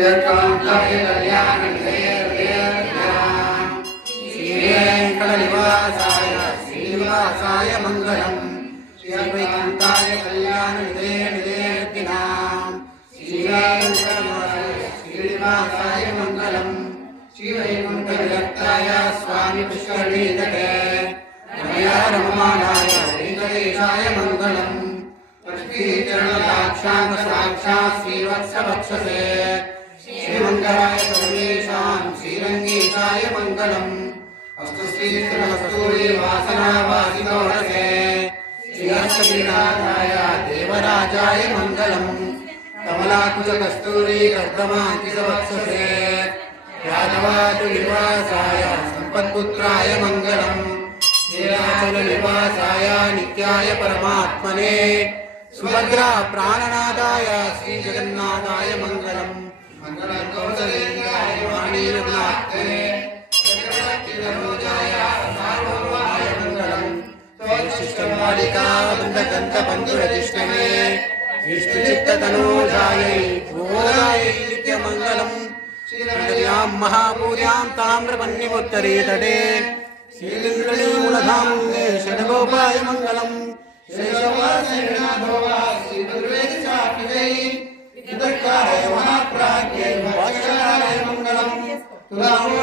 श्रीकान्ताय श्रीवेङ्कटनिवासाय श्रीनिवासाय मङ्गलम् श्रीवैकुण्ठाय कल्याणनिधेर्निधेर्दिनाम् श्रीनिवासाय मङ्गलम् श्रीवैकुण्ठविरक्ताय स्वामी पुष्करणीतटे रमया रममाणाय वेङ्कटेशाय मङ्गलम् लक्ष्मीचरणदाक्षाङ्ग साक्षात् श्रीवत्सवक्षसे श्रीमङ्गलाय सर्वेषां श्रीरङ्गेशाय मङ्गलम् अस्तु श्रीकस्तूरी वासनावासिनोरसे श्रीहस्तगिरिनाथाय देवराजाय मङ्गलम् कमलाकुचकस्तूरी कर्दमाकिसवक्षसे यादवातुनिवासाय सम्पत्पुत्राय मङ्गलम् नीलाचलनिवासाय नित्याय परमात्मने सुभद्रा प्राणनाथाय श्रीजगन्नाथाय मङ्गलम् मङ्गलं कौसलेन्द्राय वाणीरघुनाथने चक्रवर्तितनूजाय सार्वभौमाय मङ्गलम् शिष्टमालिका बन्धगन्धबन्धुरजिष्टने इष्टचित्ततनूजायै भोगाय नित्यमङ्गलम् श्रीरङ्गयां महापूर्यां ताम्रवह्निमुत्तरे तटे श्रीलिङ्गणीमूलधाम्ने षड्गोपाय मङ्गलम् शेषवासनाथोवा श्रीभद्रवेदचापितै विदर्काय महाप्राज्ञै भाष्यकाराय मङ्गलम् तुलामो